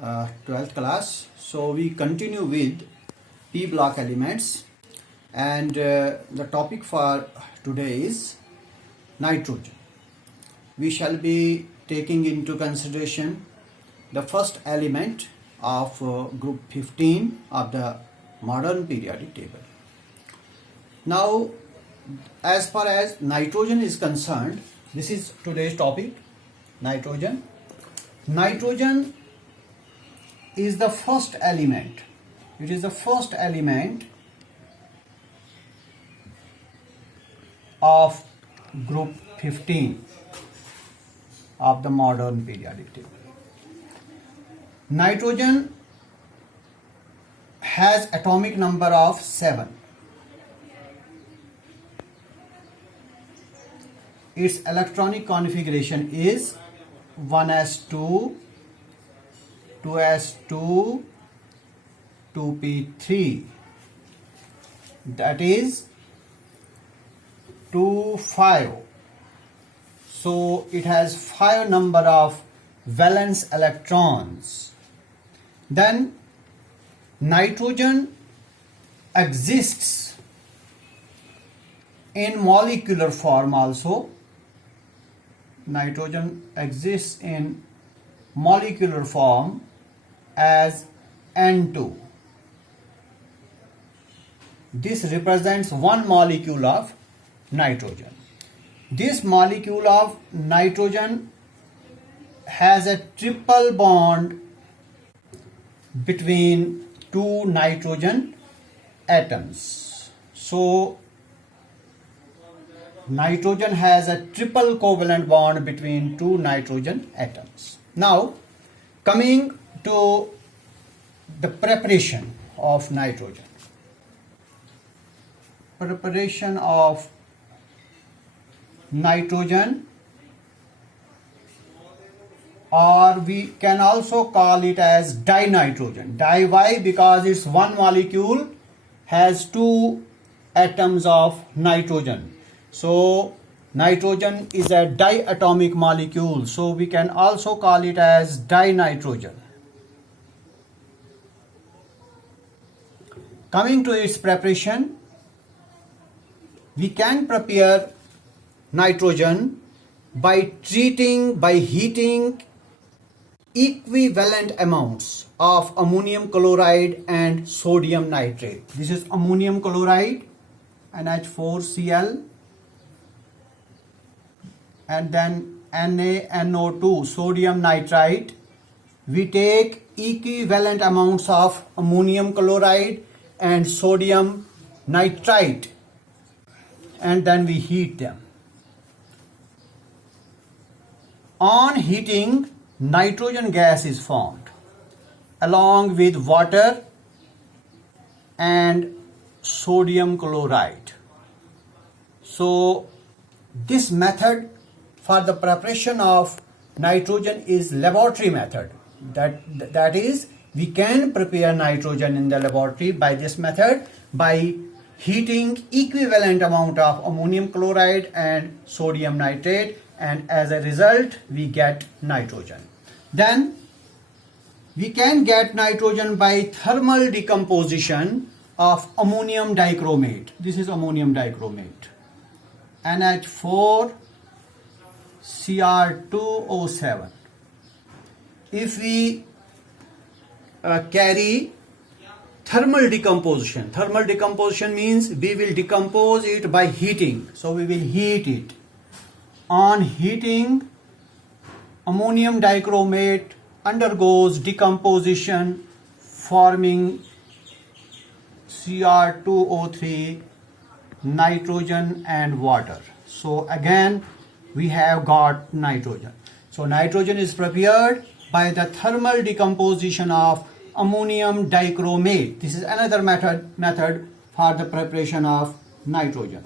12th class. So we continue with P block elements, and the topic for today is nitrogen. We shall be taking into consideration the first element of group 15 of the modern periodic table. Now, as far as nitrogen is concerned, this is today's topic, nitrogen. Nitrogen is the first element. It is the first element of group 15 of the modern periodic table. Nitrogen has atomic number of 7. Its electronic configuration is 1s2, 2s2, 2p3, that is 2, 5. So it has 5 number of valence electrons. Then nitrogen exists in molecular form also. Nitrogen exists in molecular form as N2. This represents one molecule of nitrogen. This molecule of nitrogen has a triple bond between two nitrogen atoms. So nitrogen has a triple covalent bond between two nitrogen atoms. Now, coming to the preparation of nitrogen. Preparation of nitrogen, or we can also call it as dinitrogen. Di, why? Because its one molecule has two atoms of nitrogen. So nitrogen is a diatomic molecule, so we can also call it as dinitrogen. Coming to its preparation, we can prepare nitrogen by heating equivalent amounts of ammonium chloride and sodium nitrate. This is ammonium chloride, NH4Cl, and then NaNO2, sodium nitrite. We take equivalent amounts of ammonium chloride and sodium nitrite, and then we heat them. On heating, nitrogen gas is formed along with water and sodium chloride. So this method for the preparation of nitrogen is laboratory method. That is, we can prepare nitrogen in the laboratory by this method, by heating equivalent amount of ammonium chloride and sodium nitrate, and as a result we get nitrogen. Then we can get nitrogen by thermal decomposition of ammonium dichromate. This is ammonium dichromate, NH4 Cr2O7. If we carry thermal decomposition means we will decompose it by heating. So we will heat it. On heating, ammonium dichromate undergoes decomposition, forming Cr2O3, nitrogen and water. So again we have got nitrogen. So nitrogen is prepared by the thermal decomposition of ammonium dichromate. This is another method for the preparation of nitrogen.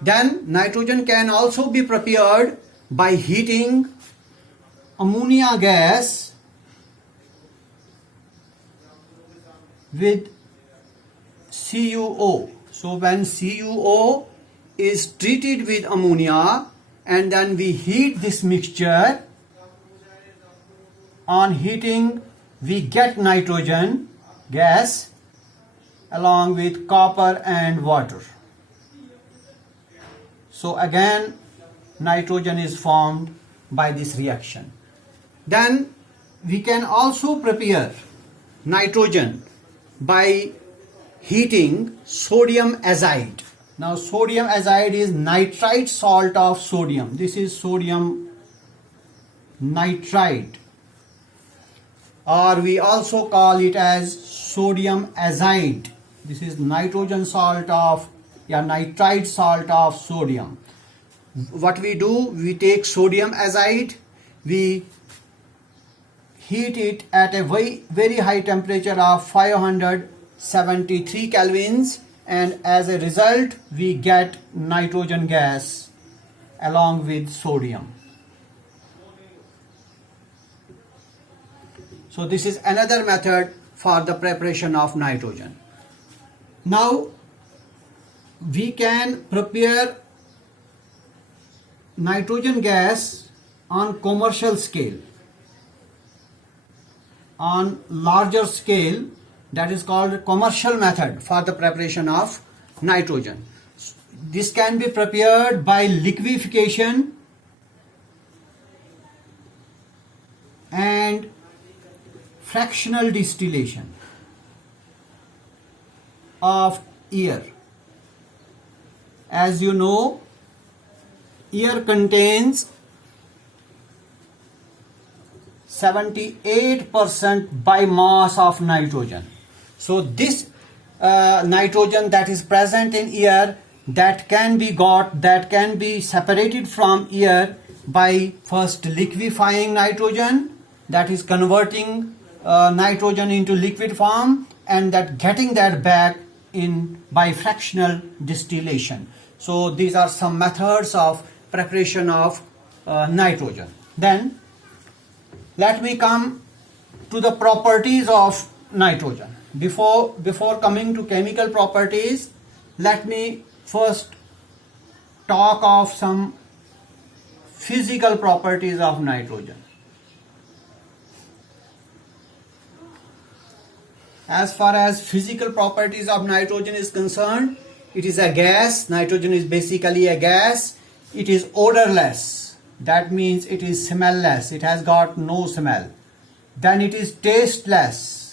Then nitrogen can also be prepared by heating ammonia gas with CuO. So when CuO is treated with ammonia and then we heat this mixture, on heating we get nitrogen gas along with copper and water. So again nitrogen is formed by this reaction. Then we can also prepare nitrogen by heating sodium azide. Now sodium azide is nitrite salt of sodium. This is sodium nitrite, or we also call it as sodium azide. This is nitrogen salt of, nitrite salt of sodium. What we do, we take sodium azide, we heat it at a very high temperature of 573 kelvins, and as a result we get nitrogen gas along with sodium. So this is another method for the preparation of nitrogen. Now we can prepare nitrogen gas on commercial scale, on larger scale. That is called commercial method for the preparation of nitrogen. This can be prepared by liquefaction and fractional distillation of air. As you know, air contains 78% by mass of nitrogen. So this nitrogen that is present in air, that can be separated from air by first liquefying nitrogen, that is converting nitrogen into liquid form, and that getting that back in by fractional distillation. So these are some methods of preparation of nitrogen. Then let me come to the properties of nitrogen. Before coming to chemical properties, let me first talk of some physical properties of nitrogen. As far as physical properties of nitrogen is concerned, it is a gas. Nitrogen is basically a gas. It is odorless. That means it is smellless. It has got no smell. Then it is tasteless.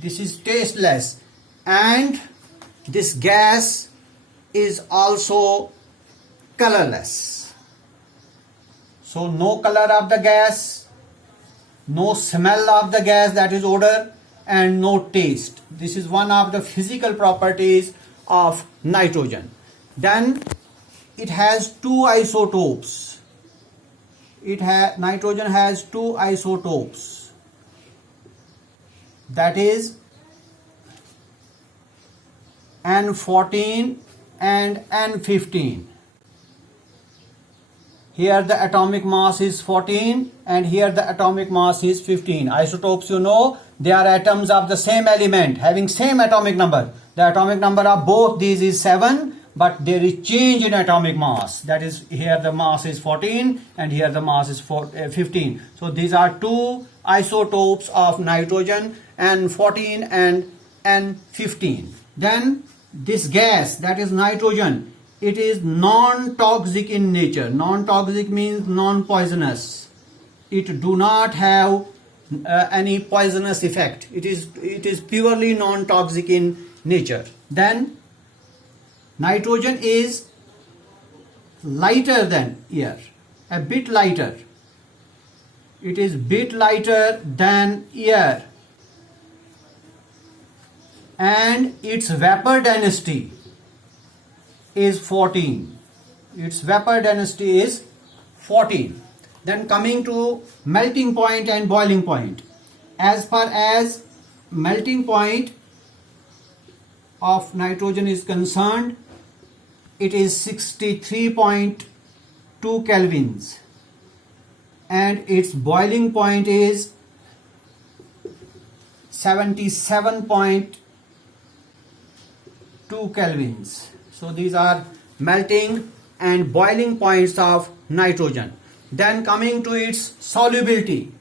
This is tasteless, and this gas is also colorless. So no color of the gas, no smell of the gas, that is odor, and no taste. This is one of the physical properties of nitrogen. Then it has two isotopes. Nitrogen has two isotopes. That is N14 and N15. Here the atomic mass is 14 and here the atomic mass is 15. Isotopes, you know, they are atoms of the same element having same atomic number. The atomic number of both these is 7, but there is change in atomic mass. That is, here the mass is 14 and here the mass is 15. So these are two isotopes of nitrogen, N14 and N15. Then this gas, that is nitrogen, it is non-toxic in nature. Non-toxic means non-poisonous. It do not have any poisonous effect. It is purely non-toxic in nature. Then nitrogen is lighter than air, a bit lighter. It is bit lighter than air, and its vapor density is 14. Its vapor density is 14. Then coming to melting point and boiling point. As far as melting point of nitrogen is concerned, it is 63.2 kelvins, and its boiling point is 77.2 kelvins. So these are melting and boiling points of nitrogen. Then coming to its solubility.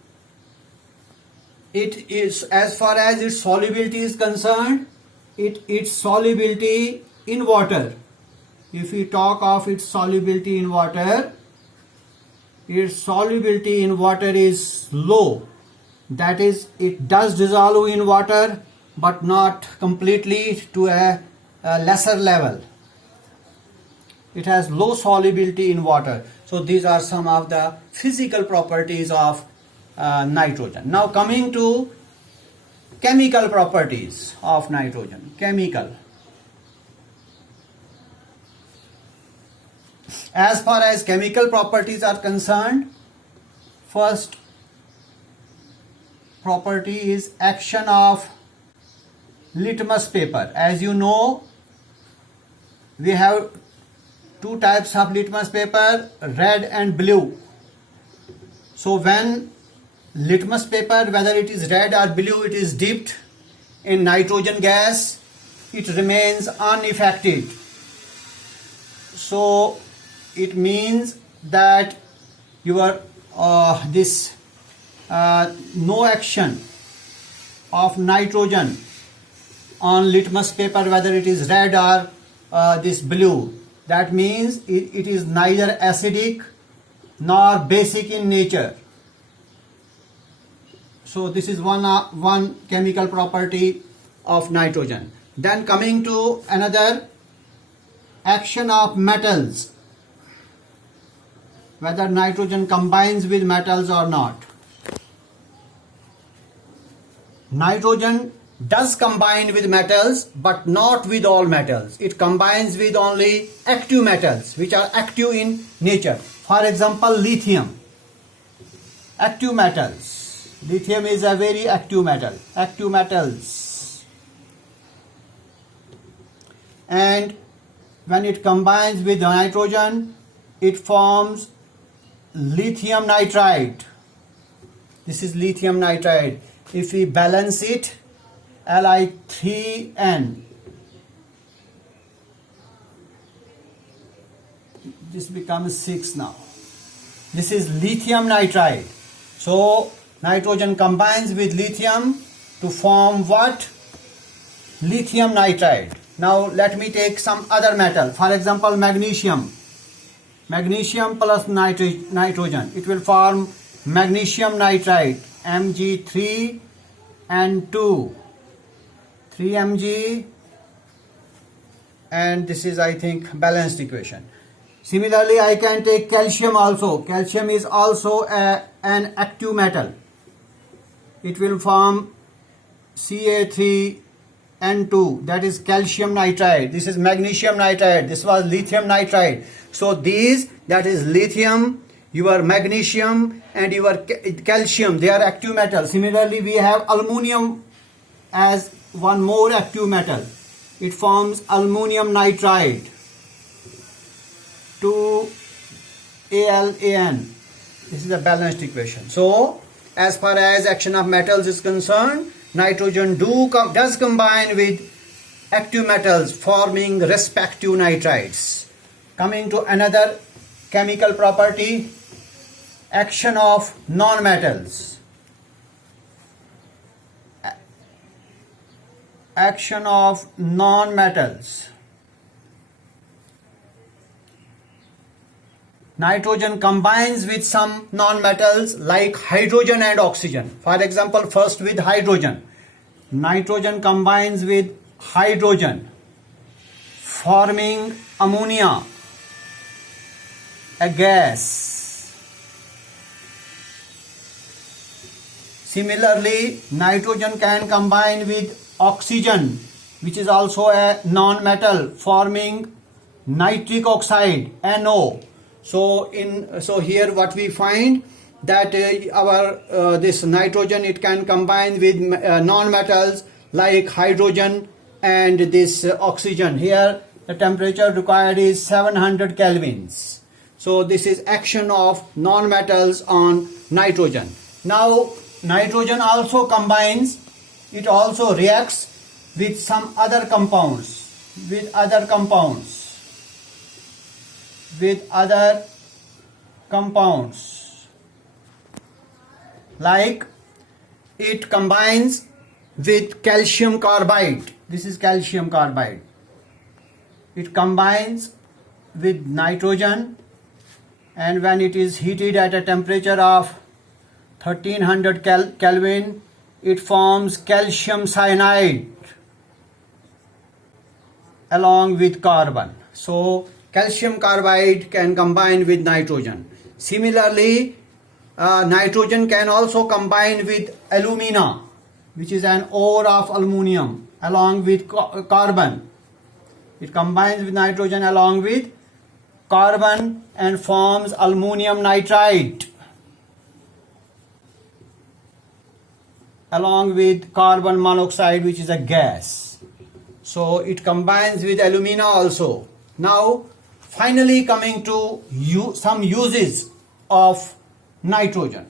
It is, as far as its solubility is concerned, its solubility in water. If we talk of its solubility in water, its solubility in water is low. That is, it does dissolve in water, but not completely, to a lesser level. It has low solubility in water. So these are some of the physical properties of nitrogen. Now coming to chemical properties of nitrogen. Chemical. As far as chemical properties are concerned, first property is action of litmus paper. As you know, we have two types of litmus paper, red and blue. So when litmus paper, whether it is red or blue, it is dipped in nitrogen gas, it remains unaffected. So it means that your no action of nitrogen on litmus paper, whether it is red or this blue. That means it is neither acidic nor basic in nature. So this is one chemical property of nitrogen. Then coming to another, action of metals, whether nitrogen combines with metals or not. Nitrogen does combine with metals, but not with all metals. It combines with only active metals, which are active in nature. For example, lithium. Active metals. Lithium is a very active metal. Active metals. And when it combines with nitrogen, it forms lithium nitride. This is lithium nitride. If we balance it, Li3N, this becomes 6 now. This is lithium nitride. So nitrogen combines with lithium to form what? Lithium nitride. Now let me take some other metal. For example, magnesium. Magnesium plus nitrogen. It will form magnesium nitride, Mg3 and 2. 3 Mg, and this is, I think, balanced equation. Similarly, I can take calcium also. Calcium is also an active metal. It will form Ca3N2, that is calcium nitride. This is magnesium nitride. This was lithium nitride. So these, that is lithium, your magnesium and your calcium, they are active metals. Similarly, we have aluminum as one more active metal. It forms aluminum nitride, 2Alan. This is a balanced equation. So as far as action of metals is concerned, nitrogen does combine with active metals, forming respective nitrides. Coming to another chemical property, action of non-metals. Action of non-metals. Nitrogen combines with some non-metals like hydrogen and oxygen. For example, first with hydrogen. Nitrogen combines with hydrogen, forming ammonia, a gas. Similarly, nitrogen can combine with oxygen, which is also a non-metal, forming nitric oxide, NO. So here what we find, that this nitrogen, it can combine with non-metals like hydrogen and this oxygen. Here the temperature required is 700 kelvins. So this is action of non-metals on nitrogen. Now nitrogen also combines, it also reacts with some other compounds, with other compounds. like it combines with calcium carbide. This is calcium carbide. It combines with nitrogen, and when it is heated at a temperature of 1300 Kelvin, it forms calcium cyanide along with carbon. So calcium carbide can combine with nitrogen. Similarly, nitrogen can also combine with alumina, which is an ore of aluminum, along with carbon. It combines with nitrogen along with carbon and forms aluminum nitride along with carbon monoxide, which is a gas. So it combines with alumina also. Now finally coming to some uses of nitrogen.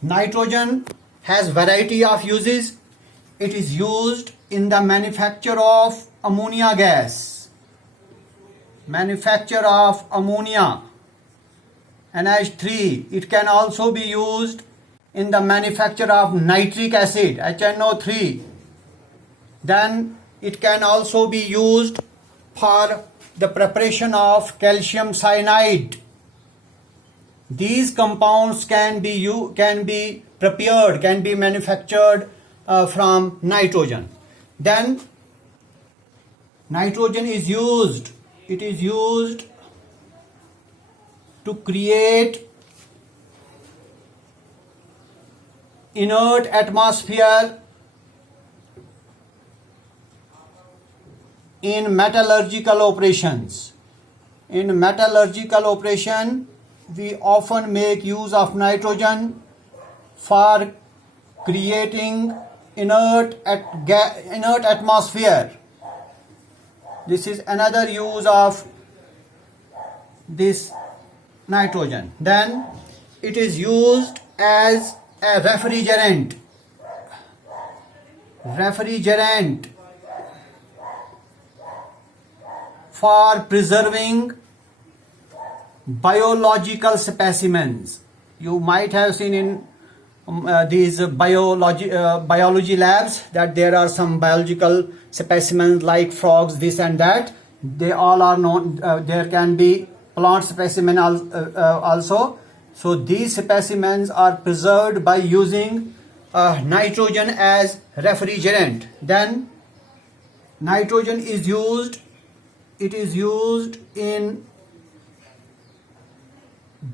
Nitrogen has variety of uses. It is used in the manufacture of ammonia gas, manufacture of ammonia, NH3. It can also be used in the manufacture of nitric acid, HNO3. Then it can also be used for the preparation of calcium cyanide. These compounds can be prepared, can be manufactured from nitrogen. Then nitrogen is used. It is used to create inert atmosphere in metallurgical operations. In metallurgical operation, we often make use of nitrogen for creating inert atmosphere. This is another use of this nitrogen. Then it is used as a refrigerant for preserving biological specimens. You might have seen in these biology labs that there are some biological specimens like frogs, this and that. They all are known. There can be plant specimen also. So these specimens are preserved by using nitrogen as refrigerant. Then nitrogen is used. It is used in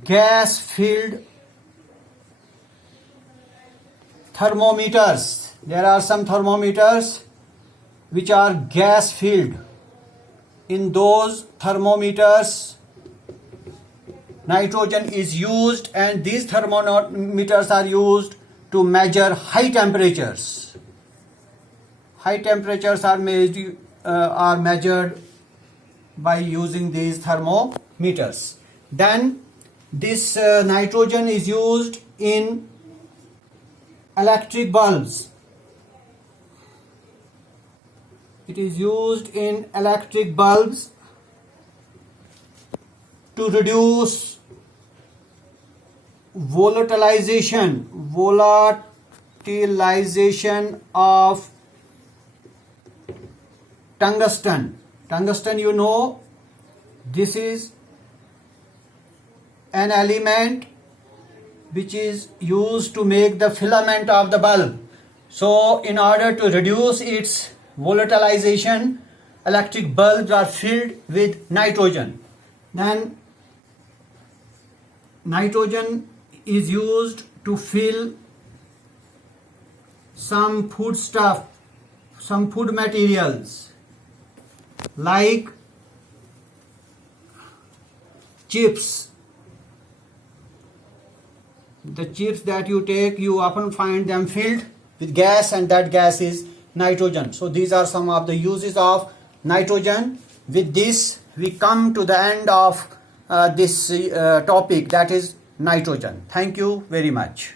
gas-filled thermometers. There are some thermometers which are gas-filled. In those thermometers, nitrogen is used, and these thermometers are used to measure high temperatures. High temperatures are measured by using these thermometers. Then this nitrogen is used in electric bulbs. It is used in electric bulbs to reduce volatilization of tungsten. Tungsten, you know, this is an element which is used to make the filament of the bulb. So in order to reduce its volatilization, electric bulbs are filled with nitrogen. Then nitrogen is used to fill some foodstuff, some food materials like chips. The chips that you take, you often find them filled with gas, and that gas is nitrogen. So these are some of the uses of nitrogen. With this, we come to the end of this topic, that is nitrogen. Thank you very much.